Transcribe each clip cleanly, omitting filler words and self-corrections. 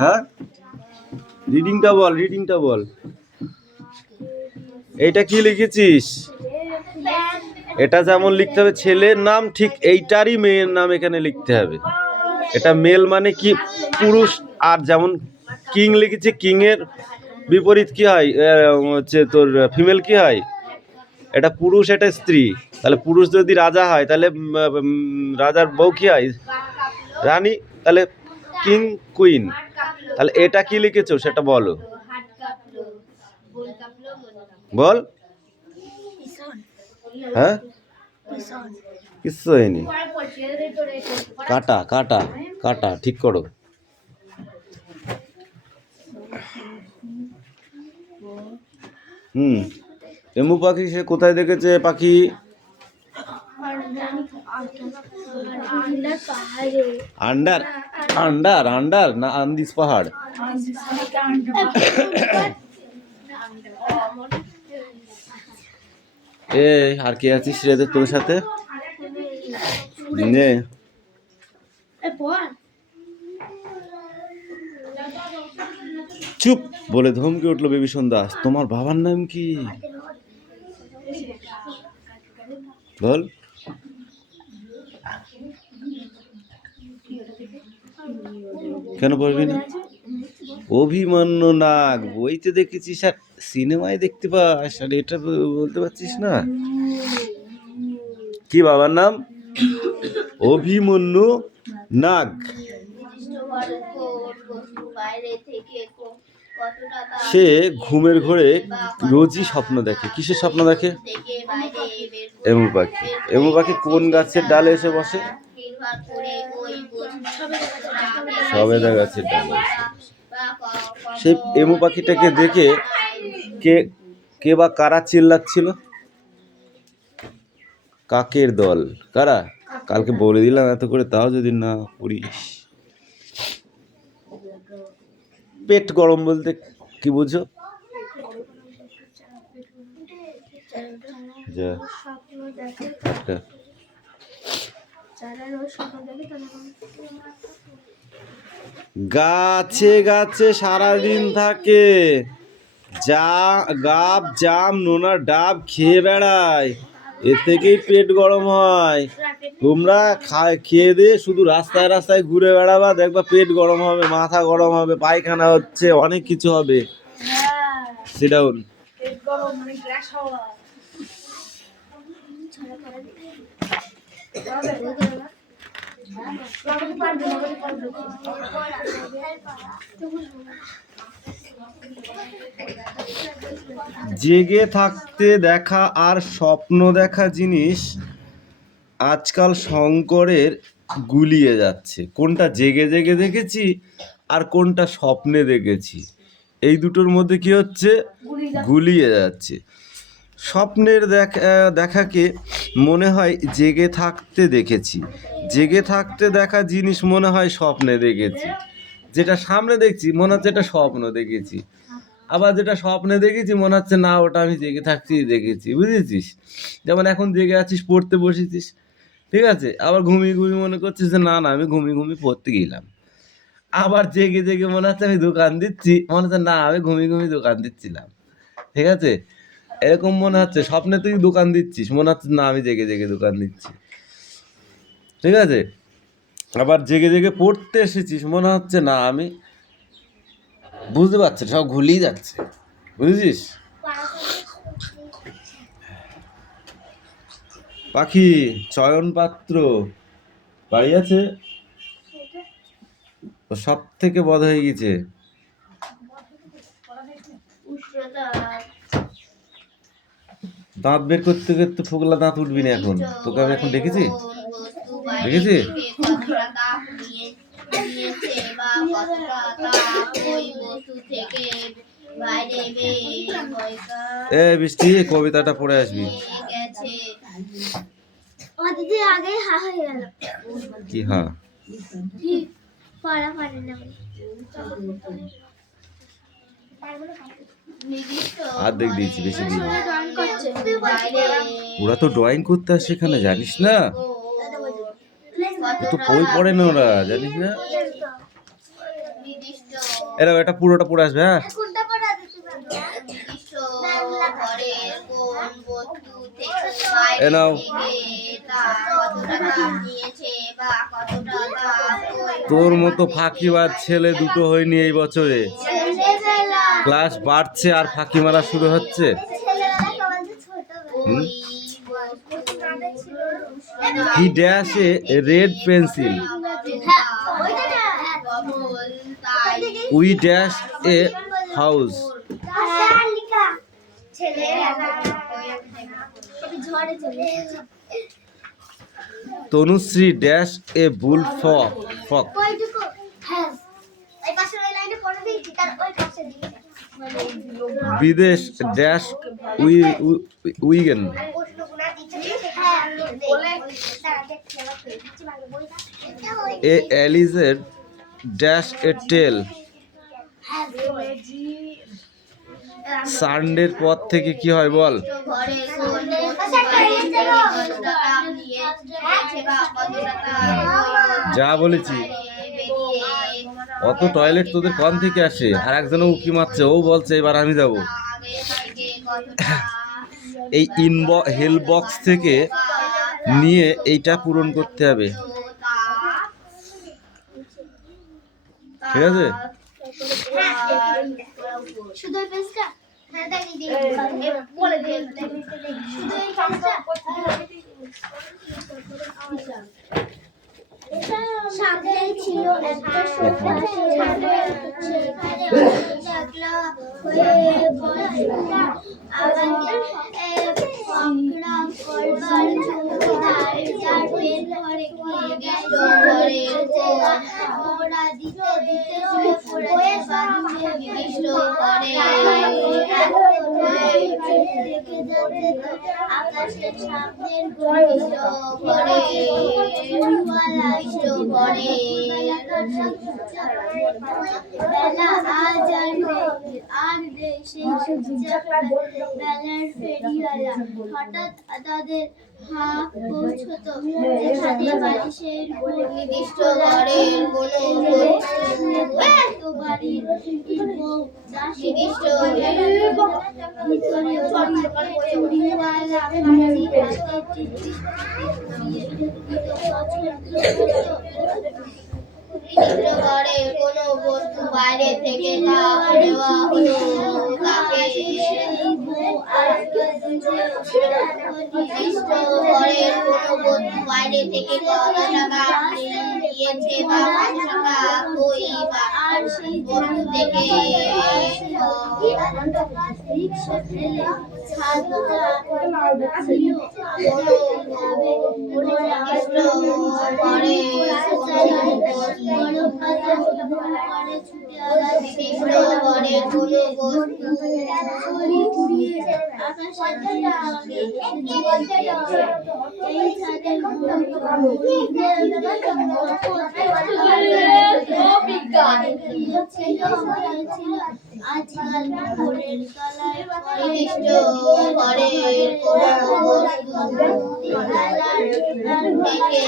হ্যাঁ, রিডিংটা বল। এইটা কি লিখেছিস? এটা যেমন লিখতে হবে ছেলের নাম, ঠিক এইটারই মেয়ের নাম এখানে লিখতে হবে। এটা মেল মানে কি পুরুষ, আর যেমন কিং লিখেছে, কিং এর বিপরীত কি হয়, হচ্ছে তোর ফিমেল কি হয়, এটা পুরুষ, এটা স্ত্রী। তাহলে পুরুষ যদি রাজা হয় তাহলে রাজার বউ কি হয়, রানী। তাহলে কিং কুইন। তাহলে এটা কি লিখেছো সেটা বলো, বল। হ্যাঁ, কিচ্ছু হয়নি। কাটা কাটা কাটা, ঠিক করো। এমু পাখি সে কোথায় দেখেছে পাখি? আন্ডার আন্ডার আন্ডার না আন্দিস পাহাড়? এ আর কে আছিস রে তোর সাথে? নে চুপ বলে ধমকে উঠলো বিভীষণ দাস। তোমার বাবার নাম কি বল? কেন পড়বি না? অভিমন্যু নাগ বইতে দেখেছিস আর সিনেমায় দেখতে পাস, আর এটা বলতে পারছিস না? কি বাবার নাম? অভিমন্যু নাগ। সে ঘুমের ঘোরে রোজই স্বপ্ন দেখে। কিসের স্বপ্ন দেখে? এমু পাখি। এমু পাখি কোন গাছের ডালে এসে বসে? সবেদা গাছের ডালে এসে বসে। সেই এমু পাখিটাকে দেখে কে বা কারা চিল্লাচ্ছিল? কাকের দল। কারা? কালকে বলে দিলাম এত করে, তাও যদি না পড়িস। পেট গরম বলতে কি বুঝো? গাছে গাছে সারাদিন থাকে, গাব জাম নোনার ডাব খেয়ে বেড়ায়, এর থেকেই পেট গরম হয়। তোমরা খেয়ে দিয়ে শুধু রাস্তায় রাস্তায় ঘুরে বেড়াবা, দেখবা পেট গরম হবে, মাথা গরম হবে, পায়খানা হচ্ছে, অনেক কিছু হবে। সেটা জেগে থাকতে দেখা আর স্বপ্ন দেখা জিনিস আজকাল শঙ্করের গুলিয়ে যাচ্ছে। কোনটা জেগে জেগে দেখেছি আর কোনটা স্বপ্নে দেখেছি, এই দুটোর মধ্যে কি হচ্ছে, গুলিয়ে যাচ্ছে। স্বপ্নের দেখাকে মনে হয় জেগে থাকতে দেখেছি, জেগে থাকতে দেখা জিনিস মনে হয় স্বপ্নে দেখেছি। যেটা সামনে দেখছি মনে হচ্ছে এটা স্বপ্ন দেখেছি, আবার যেটা স্বপ্নে দেখেছি মনে হচ্ছে না ওটা আমি জেগে থাকছি দেখেছি। বুঝেছিস? যেমন এখন জেগে আছিস, পড়তে বসেছিস, ঠিক আছে, আবার ঘুমিয়ে ঘুমিয়ে মনে করছিস যে না না আমি ঘুমিয়ে ঘুমিয়ে পড়তে গেলাম। আবার জেগে জেগে মনে হচ্ছে আমি দোকান দিচ্ছি, মনে হচ্ছে না আমি ঘুমিয়ে ঘুমিয়ে দোকান দিচ্ছিলাম। ঠিক আছে, এরকম মনে হচ্ছে। স্বপ্নে তুই দোকান দিচ্ছিস, মনে হচ্ছে না আমি জেগে জেগে দোকান দিচ্ছি। ঠিক আছে, আবার জেগে জেগে পড়তে এসেছিস, মনে হচ্ছে না আমি, বুঝতে পারছিস, সব ঘুলিয়ে যাচ্ছে। বুঝেছিস? পাখি চয়ন পাত্র বাড়ি আছে, সব থেকে বড় হয়ে গেছে। দাঁত বের করতে করতে ফোকলা দাঁত উঠবি না এখন, তোকে আমি এখন দেখেছি দেখেছি। এ বৃষ্টি, কবিতাটা পড়ে আসবি। কি হা? অর্ধেক দিয়েছি, বেশি দিই। ওরা তো ড্রয়িং করতে আসে এখানে, জানিস না? তো বই পড়ে না ওরা, জানিস না? এরা এটা পুরোটা পড়ে আসবে, হ্যাঁ। এ নাও, তোর মতো ফাঁকিবাজ ছেলে দুটো হয়নি এই বছরে। ক্লাস বাড়ছে আর ফাঁকি মারা শুরু হচ্ছে। He dash a red pencil. We dash a house. Tanushree dash a bullfrog. Videsh dash weekend. A Alice dash a tail. সানডের পর থেকে কি হয় বল? যা বলেছি। অত টয়লেট তোদের কোন থেকে আসে? আর একজন উকি মারছে, ও বলছে এবার আমি যাব। এই হেল্প বক্স থেকে নিয়ে এইটা পূরণ করতে হবে, ঠিক আছে? সামনে ছিল একটা সোফা, সেখানে টাকলা হয়ে বসা আমাকে পকড়া করবার জমিদার যার পেট ভরে খেয়ে গেল ওরা দিতে দিতে শুয়ে পড়েছে নির্দিষ্ট করে দেখে যাচ্ছে তো আকাশের সামনের ঘনিষ্ঠ করে করে বেলা আজ আর সেই বেলার ফেরিওয়ালা হঠাৎ তাদের হাত পৌঁছতো যেখানে বালিশের নির্দিষ্ট ঘরের কোনো বাড়ির নির্দিষ্ট ভিতরে চুরিওয়ালা ঘরে কোনো বস্তু বাইরে থেকে নেওয়া হলো তাকে নির্দিষ্ট ঘরের কোনো বস্তু বাইরে থেকে কত টাকা নিয়েছে বা কত টাকা কই বা আর সেই বস্তু থেকে রিক্সা ফেলে ছাদটা ছিল কোনো নির্দিষ্ট ঘরে আজকাল ঘরের তলায় নির্দিষ্ট ঘরের কোনো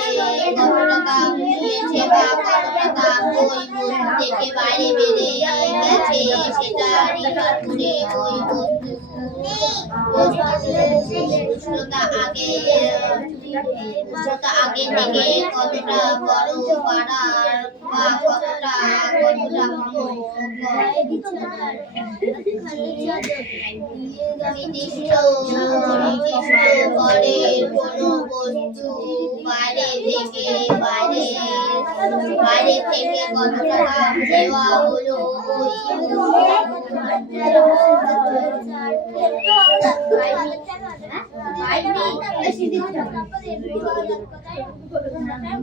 থেকে কত টাকা নিয়েছে বা কত টাকা ওই বস্তু থেকে বাইরে বেরিয়ে গেছে সেটা রিভার করে ওই উষ্ণতা আগে থেকে কতটা বড় পাড়ার বা কতটা নির্দিষ্ট ঘরের কোনো বস্তু বাইরে থেকে কত টাকা দেওয়া হলো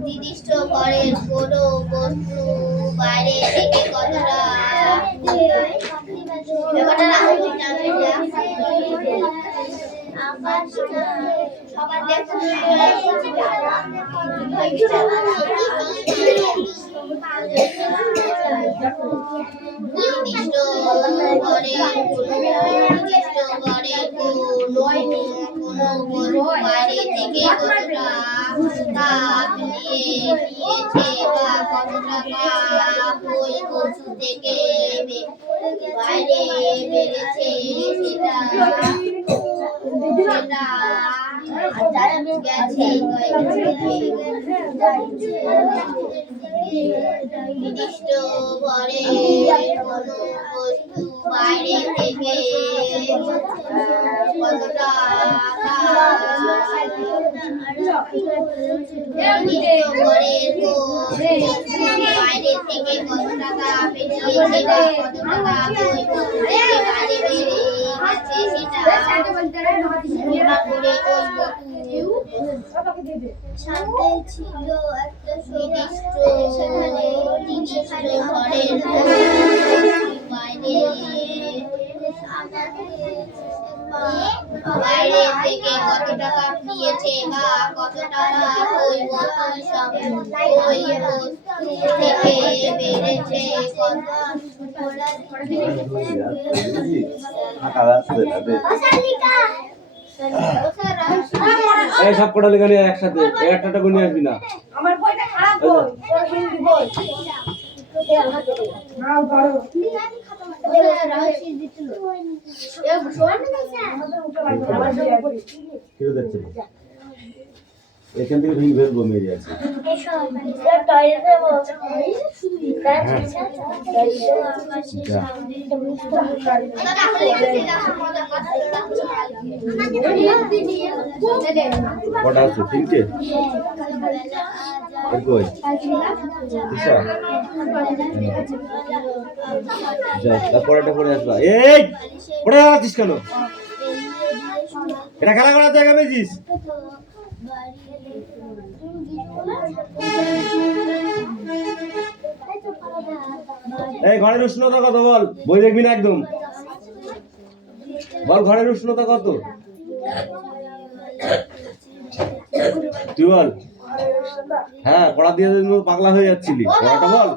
নির্দিষ্ট ঘরের কোনো বস্তু বাইরে থেকে কতটা সবার নির্দিষ্ট ঘরে কোনো বাইরে থেকে কতটা কাপ নিয়েছে বা কত টাকা ওই বস্তু থেকে বাইরে বেড়েছে সেটা গেছে নির্দিষ্ট ভরের কোনো বস্তু বাইরে থেকে কতটা নির্দিষ্ট ভরের বাইরে থেকে কত টাকা বেরিয়েছে বা কত টাকা বাইরে বেরিয়ে গেছে সেটা নির্ণয় করে ওই সাথে ছিল একটা নির্দিষ্ট ঘরের বাইরে থেকে কত টাকা নিয়েছে বা কত টাকা ওই বস্তু থেকে বেড়েছে এই সব কটা লেখা নিয়ে একসাথে একটা গুনে আসবি না। আমার বইটা খারাপ বই, তোর হিন্দি বই। নাও ধরো। কেউ দেখছে না। এখান থেকে রিং বের বেরিয়ে আছে। কটা আছে? তিনটে? আর কই? দিশা? যা, পড়াটা পড়ে আসবা। এই! পড়ে যাচ্ছিস কেন? এটা খেলা করার জায়গা পেয়েছিস? এই ঘরের উষ্ণতা কত বল? বই দেখবি না একদম। বল ঘরের উষ্ণতা কত? তুই বল। হ্যাঁ, পড়া দিয়ে পাগলা হয়ে যাচ্ছিলি। পড়াটা বল।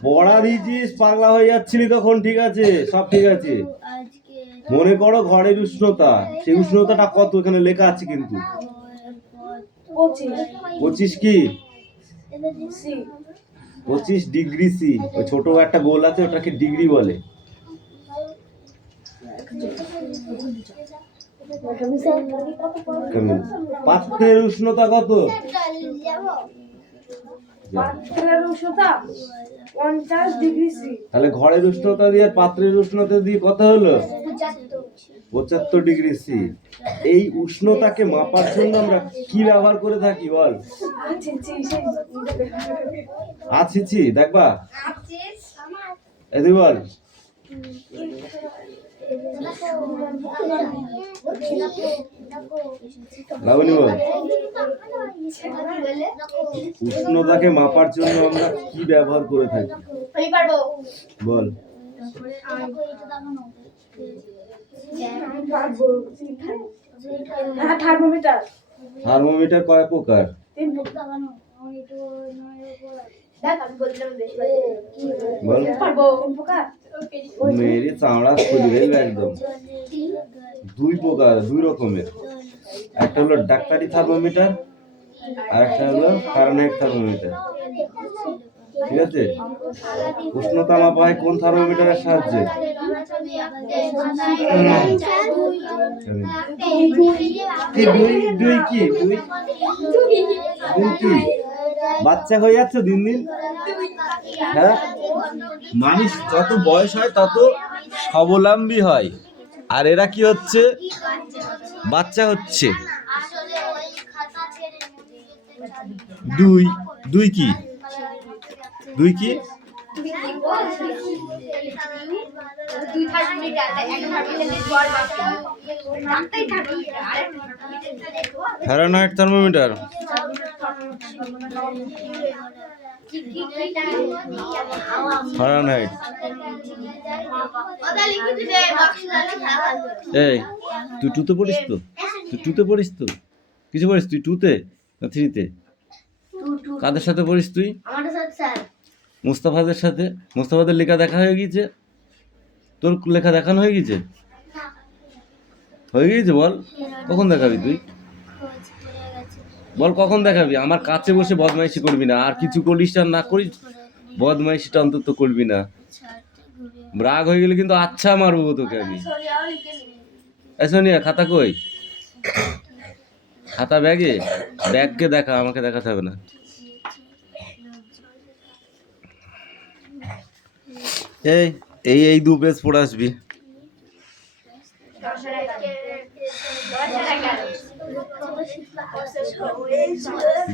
পড়া দিয়েছিস, পাগলা হয়ে যাচ্ছিলি তখন, ঠিক আছে, সব ঠিক আছে। মনে করো ঘরের উষ্ণতা, সেই উষ্ণতাটা কত এখানে লেখা আছে কিন্তু। 25 কি? 25 ডিগ্রি সি। ওই ছোট একটা গোল আছে, ওটাকে ডিগ্রি বলে। পাত্রের উষ্ণতা কত? পাত্রের উষ্ণতা 50 ডিগ্রি সি। তাহলে ঘরের উষ্ণতা দিয়ে আর পাত্রের উষ্ণতা দিয়ে কত হলো? 75 ডিগ্রি সি। এই উষ্ণতাকে মাপার জন্য আমরা কি ব্যবহার করে থাকি বল? আছিছি দেখবা? এদিকে বল। লাবণী বল। উষ্ণতাকে মাপার জন্য আমরা কি ব্যবহার করে থাকি বল? থার্মোমিটার। থার্মোমিটার কয় প্রকার? মেরে চামড়া খুলে ফেলবে একদম। 2 প্রকার, 2 রকমের। একটা হলো ডাক্তারি থার্মোমিটার আর একটা হলো ফারেনহাইট থার্মোমিটার। ঠিক আছে? উষ্ণতা মাপা হয় কোন থার্মোমিটারের সাহায্যে? দুই কি? বাচ্চা হয়ে যাচ্ছে দিন দিন। হ্যাঁ, মানুষ যত বয়স হয় তত স্বাবলম্বী হয়, আর এরা কি হচ্ছে? বাচ্চা হচ্ছে। দুই কি? Fahrenheit thermometer. ফারেনহাইট। এই তুই টুতে পড়িস তো? কিছু পড়িস তুই টুতে না থ্রিতে? কাদের সাথে পড়িস তুই? মুস্তাফাদের সাথে। মুস্তাফাদের লেখা দেখা হয়ে গিয়েছে? তোর লেখা দেখানো হয়ে গেছে? বল কখন দেখাবি তুই? বল কখন দেখাবি? আমার কাছে বসে বদমাইশি করবি না, আর কিছু করিস আর না করিস বদমাইশিটা অন্তত করবি না। রাগ হয়ে গেলে কিন্তু আচ্ছা মারবো তোকে আমি। এই সোনিয়া, খাতা কই? খাতা ব্যাগে? ব্যাগকে দেখা, আমাকে দেখাতে হবে না। এই এই এই 2 পেজ পড়ে আসবি।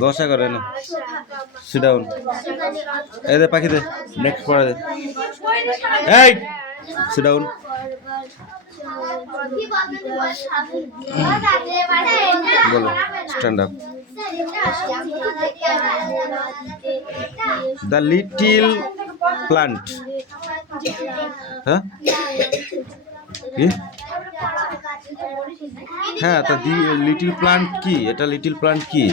দশা করে না, সিট ডাউন। এই দে পাখি দে, নেক্সট পড়া দে। এই সিট ডাউন। বলো, stand up. The little plant. হ্যাঁ কি? হ্যাঁ, তা লিটিল প্লান্ট কি? এটা লিটিল প্লান্ট কি?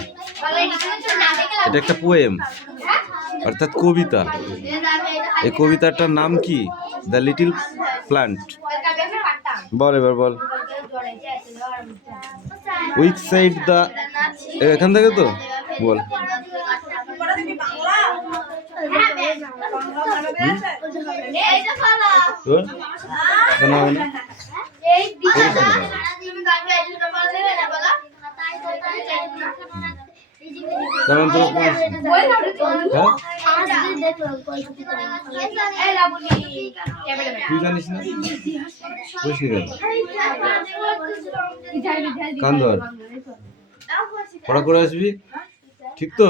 এটা একটা পোয়েম, অর্থাৎ কবিতা। এই কবিতাটার নাম কি? The little plant. বল এবার বল। উইচ সাইড দ্য, এখান থেকে তো বল। তেমন তো তুই জানিস না? কান ধর, পড়া করে আসবি, ঠিক তো?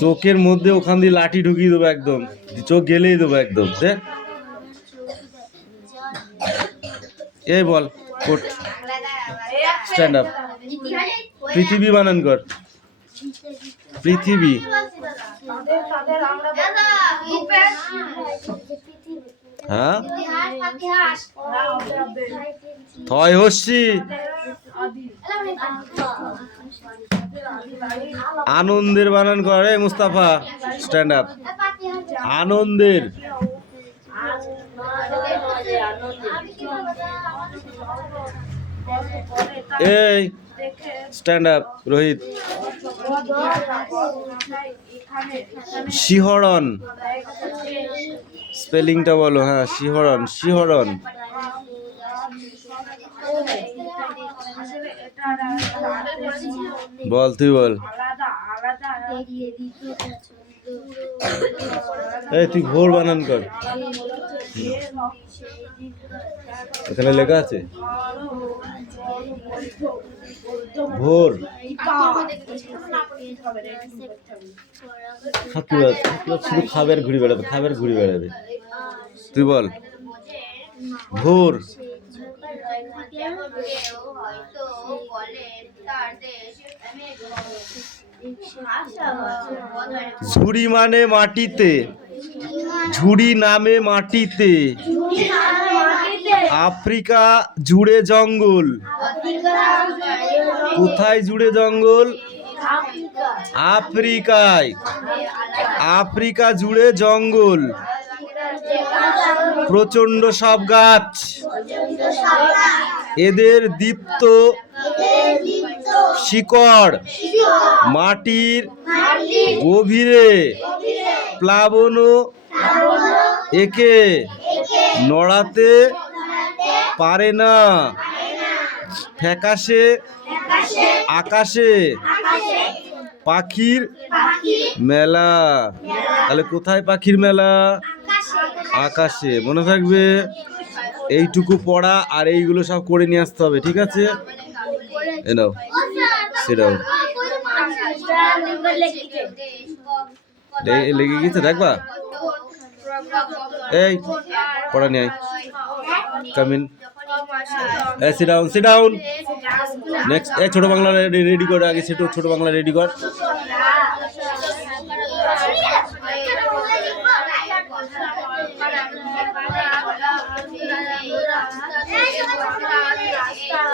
চোখের মধ্যে ওখান দিয়ে লাঠি ঢুকিয়ে দেবো একদম, চোখ গেলেই দেবো একদম। দেখ এই বল, কোট স্ট্যান্ড আপ। পৃথিবী বানান কর। পৃথিবী। হ্যাঁ, থয় হস্যি। আনন্দের বানান কর। এই মুস্তাফা, স্ট্যান্ড আপ। আনন্দের। এই স্ট্যান্ড আপ। রোহিত। শিহরণ। স্পেলিংটা বলো। হ্যাঁ, শিহরণ। শিহরণ। বল, তুই বল। এই তুই ভোর বানান কর। এখানে লেখা আছে ভোর। শুধু খাবার ঘুরে বেড়াবে, খাবার ঘুরে বেড়াবে। তুই বল ভোর। ঝুড়ি মানে মাটিতে, ঝুড়ি নামে মাটিতে। আফ্রিকা জুড়ে জঙ্গল। কোথায় জুড়ে জঙ্গল? আফ্রিকায়। আফ্রিকা জুড়ে জঙ্গল। প্রচন্ড সব গাছ। এদের দীপ্ত শিকড় মাটির গভীরে প্লাবন একে নড়াতে পারে না। ফ্যাকাশে আকাশে পাখির মেলা। তাহলে কোথায় পাখির মেলা? আকাশে। মনে থাকবে, এইটুকু পড়া আর এইগুলো সব করে নিয়ে আসতে হবে, ঠিক আছে? এ নাও, সেটাও লেগে গেছে, দেখবা। এই পড়া নিয়ে come in. Sit down, sit down. Next. এই ছোট বাংলা রেডি কর আগে, সেটা ছোট বাংলা রেডি কর।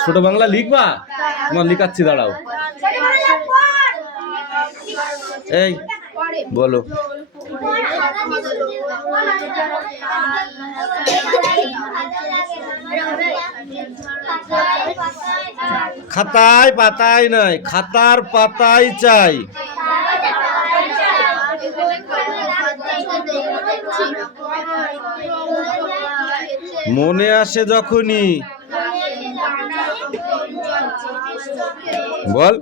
ছোট বাংলা লিখবা? তোমার লিখাচ্ছি, দাঁড়াও। এই বলো। খাতায় পাতায় নাই, খাতার পাতায় চাই। মনে আসে যখনই, বল।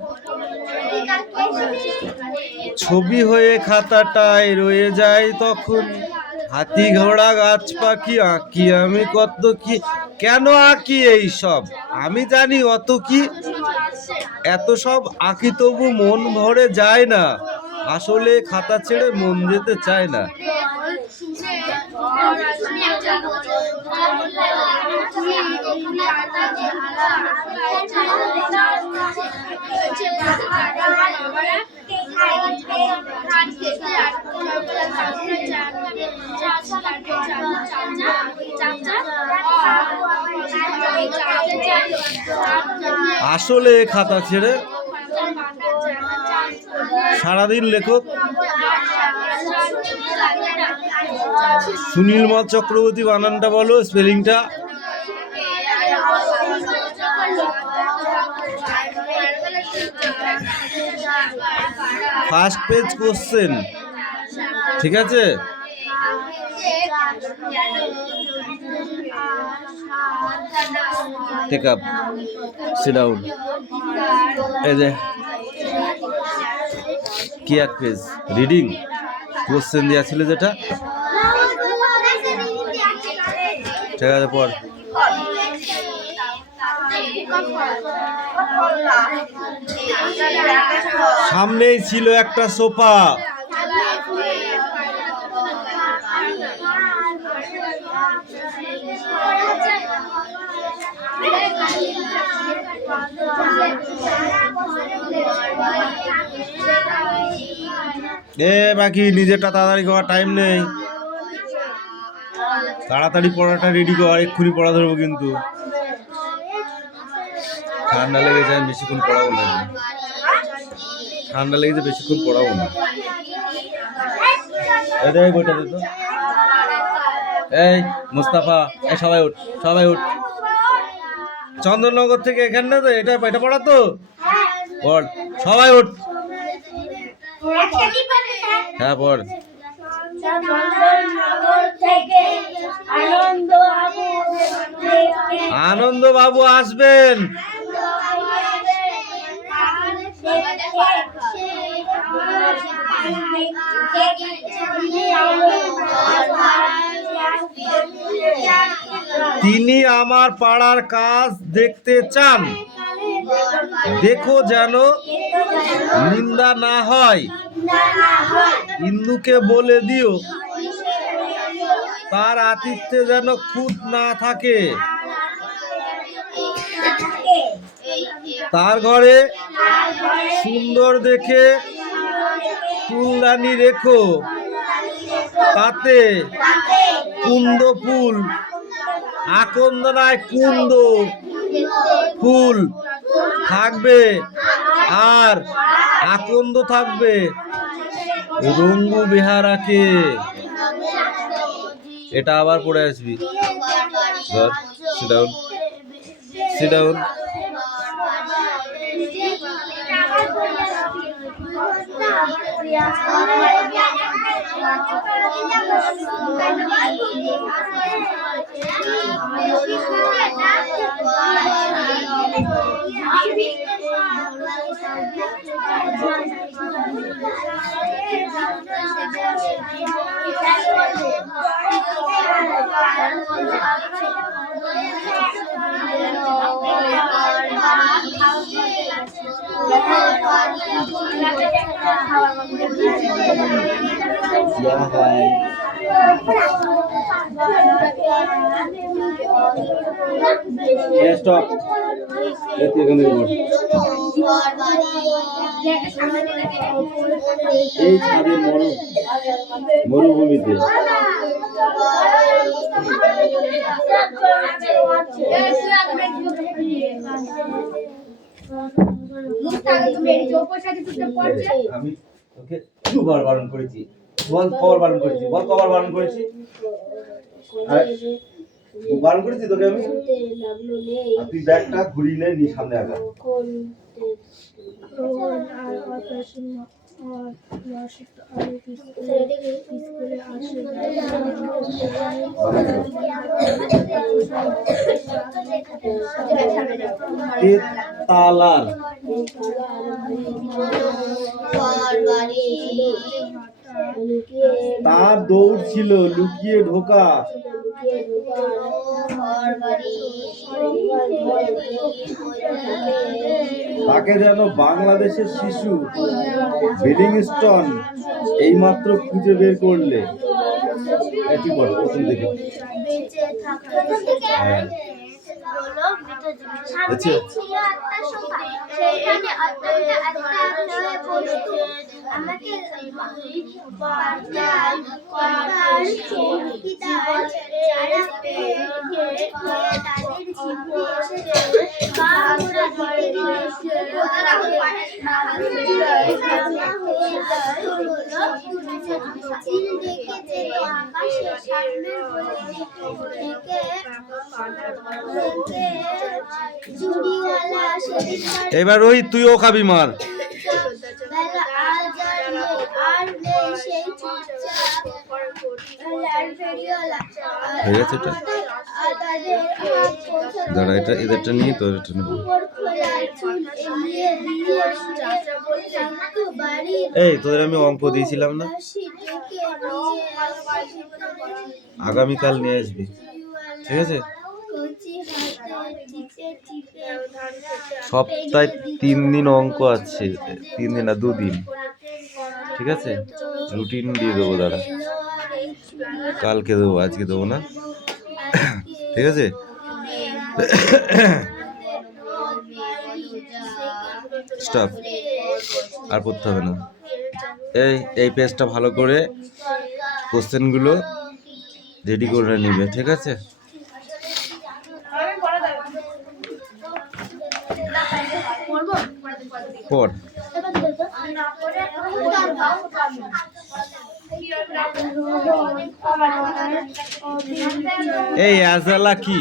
ছবি হয়ে খাতাটায় রয়ে যায় তখন, হাতি ঘোড়া গাছ পাখি আঁকি আমি কত কি। কেন আঁকি এই সব আমি জানি, অত কি এত সব আঁকি তবু মন ভরে যায় না, আসলে খাতা ছেড়ে মন যেতে চায় না। আসলে খাতা ছেড়ে সারাদিন লেখক সুনীলমল চক্রবর্তী, বানানটা বলো, স্পেলিংটা। ফার্স্ট পেজ কোশ্চেন, ঠিক আছে। Take up, sit down. এই যে কি এক পেজ রিডিং কোশ্চেন দেওয়া ছিল যেটা, ঠিক আছে পর। সামনেই ছিল একটা সোফা, বাকি নিজেরটা তাড়াতাড়ি করার টাইম নেই, তাড়াতাড়ি পড়াটা রেডি কর, এক্ষুনি পড়া ধরবো কিন্তু। ঠান্ডা লেগেছে, আমি বেশিক্ষণ পড়াবো না, ঠান্ডা লেগেছে বেশিক্ষণ পড়াবো না। এই বইটা দে তো। এই মুস্তাফা, এই সবাই উঠ, সবাই উঠ। চন্দননগর থেকে এখানে তো এটা পড়া তো পড়, সবাই উঠ। হ্যাঁ পড়। আনন্দ বাবু আসবেন, তিনি আমার পাড়ার কাজ দেখতে চান, দেখো যেন নিন্দা না হয়, ইন্দুকে বলে দিও তার আতিথ্যে যেন খুঁত না থাকে, তার ঘরে সুন্দর দেখে ফুলদানি রেখো, তাতে কুন্দ ফুল, আকন্দনায় কুন্দ ফুল থাকবে আর আকন্দ থাকবে রঙ্গু বেহারাকে। এটা আবার পড়ে আসবি। Sit down, sit down. Stop. এই ছাদে মরুভূমিতে আমি তোকে দুবার বারণ করেছি, বল কবার বারণ করেছি, বল কবার বারণ করেছি। বারণ করেছি তোকে আমি? আর তুই ব্যাগটা ঘুরিয়ে নে, নি সামনে আগা। তালার ঘরবাড়ি তার দৌড় ছিল লুকিয়ে ঢোকা। ঘরবাড়ি তাকে যেন বাংলাদেশের শিশু বিলিংস্টন এইমাত্র খুঁজে বের করলে। একই বল প্রথম থেকে। বেঁচে থাকা হ্যাঁ। আচ্ছা। সেখানে আমাকে যারা তাদের জীবনে এবার ওই তুইও খাবি মার। হয়ে গেছে এটা? দাঁড়া, এটা এদেরটা নিয়ে তোর এটা নেব। এই তোদের আমি অঙ্ক দিয়েছিলাম না, আগামীকাল নিয়ে আসবি, ঠিক আছে? সপ্তাহে 3 দিন অঙ্ক আছে, 3 দিন না 2 দিন, ঠিক আছে? রুটিন দিয়ে দেবো, দাঁড়া কালকে দেবো, আজকে দেবো না, ঠিক আছে? স্টপ, আর পড়তে হবে না। এই পেজটা ভালো করে কোশ্চেনগুলো রেডি করে নিবে, ঠিক আছে? পড়। এই আজালা কি?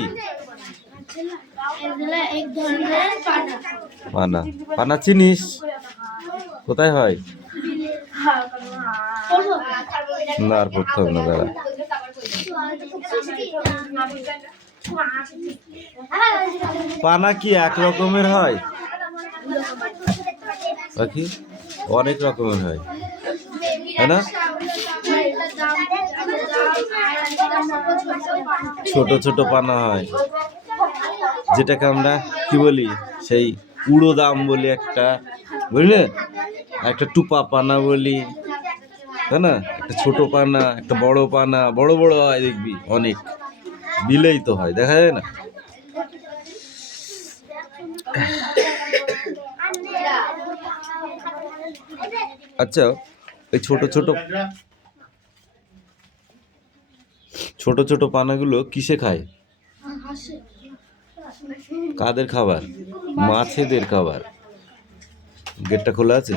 পানা। পানা চিনিস? কোথায় হয়? না, আর পড়তে হবে না, দাঁড়া। পানা কি এক রকমের হয় নাকি অনেক রকমের হয়, তাই না? ছোট ছোট পানা হয়, যেটাকে আমরা কি বলি, সেই উড়ো দাম বলি একটা, বুঝলে? একটা টুপা পানা বলি, তাই না? একটা ছোট পানা, একটা বড় পানা, বড় বড় হয় দেখবি অনেক, বিলেই তো হয়, দেখা যায় না? আচ্ছা, এই ছোট ছোট পানাগুলো কিসে খায়? কাদের খাবার? মাছেদের খাবার। গেটটা খোলা আছে?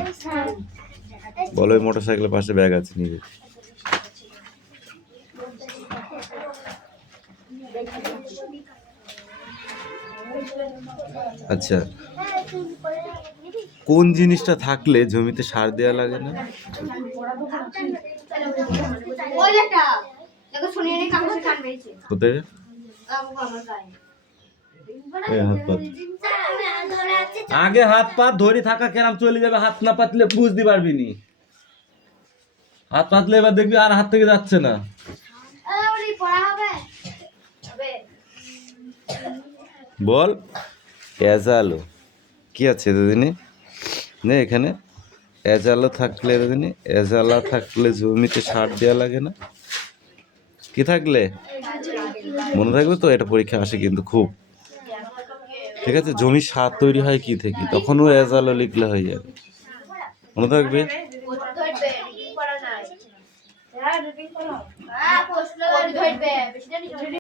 বলো, ওই মোটর সাইকেলের পাশে ব্যাগ আছে, নিয়ে। আচ্ছা, কোন জিনিসটা থাকলে জমিতে সার দেওয়া লাগে না? কোথায়? আগে হাত পা ধরে থাকা কেরাম চলে যাবে, হাত না পাতলে বুঝতে পারবি নি। হাত পাতলে এবার দেখবি আর হাত থেকে যাচ্ছে না। বল, এজালো কি আছে দিদিনি? নে এখানে এজালো থাকলে দিদিনি, এজালা থাকলে জমিতে সার দেওয়া লাগে না। কি থাকলে? মনে থাকবে তো, এটা পরীক্ষা আসে কিন্তু খুব, ঠিক আছে? জমির সার তৈরি হয় কি থেকে, তখনও এজালো লিখলে হয়ে যাবে, মনে থাকবে।